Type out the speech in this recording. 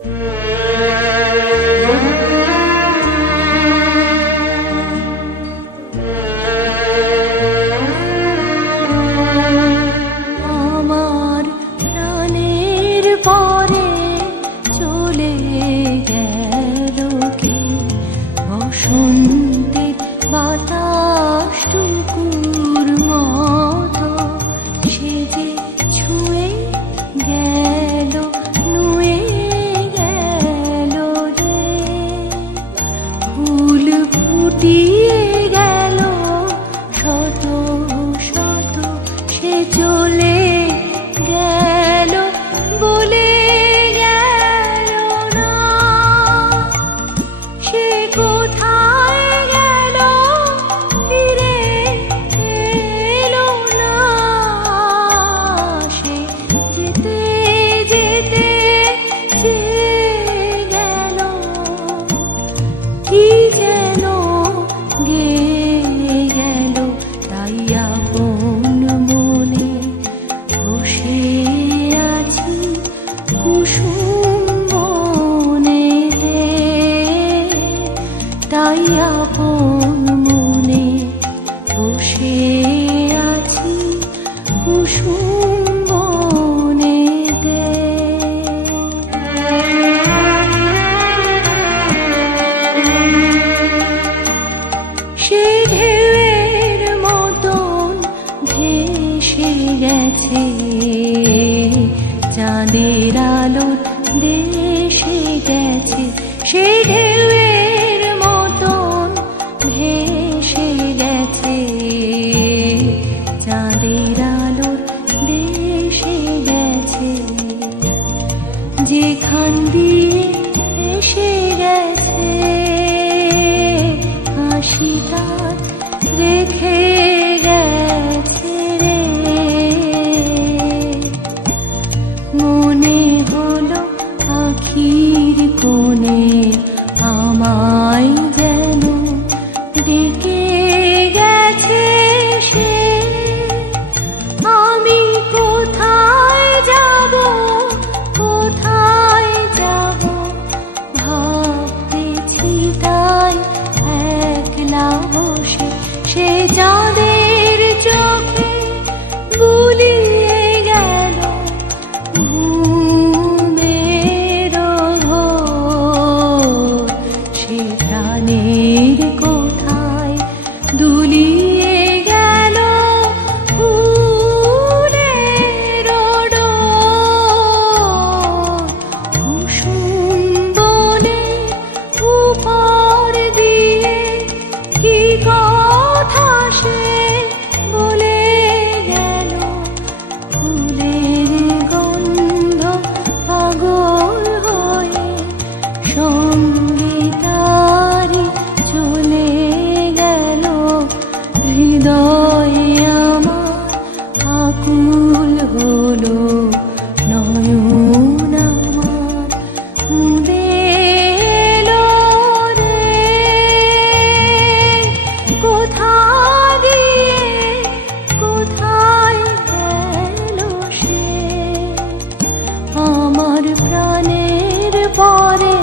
আমার প্রাণের পরে চলে গেল কে, বসন্তের বাতাসটুকুর মতো সে যে ছুঁয়ে গেল, নুয়ে গেল রে। ফুল ফুটিয়ে গেল শত শত, সে চলে গেল বলে গেল না। সে কোথায় গেল ফিরে এলো না। সে যেতে যেতে চেয়ে গেল, কি যেন গেয়ে গেল। তাই আপন মনে বসে আছি কুসুম বনেতে, তাই আপন মনে বসে আছি কুসুম বনেতে। সে ঢেউয়ের মতন ভেসে গেছে, চাঁদের আলোর দেশে গেছে। সে ঢেউয়ের মতন ভেসে গেছে, চাঁদের আলোর দেশে গেছে। যেখান দিয়ে এসে গেছে হাসি তার রেখে গেছে রে। মনে হলো আখির কোণে আমায় যেন ডেকে গেছে সে। আমি কোথায় যাব, কোথায় যাব ভাবতেছি তাই একলা বসে। সে চাঁদের চোখে বুলিয়ে গেল ঘুমের ঘোর। সে প্রাণের কোথায় দুলিয়ে গেল ফুলের ডোর। কুসুম বনে উপর দিয়ে কি কথা সে বলে গেল। ফুলের গন্ধ পাগল হয়ে সঙ্গে তারি চলে গেল। হৃদয় আমার আকুল হলো, নয়ন আমার মুদে এলো রে। কোথা দিয়ে কোথায় গেল সে, আমার প্রাণের পরে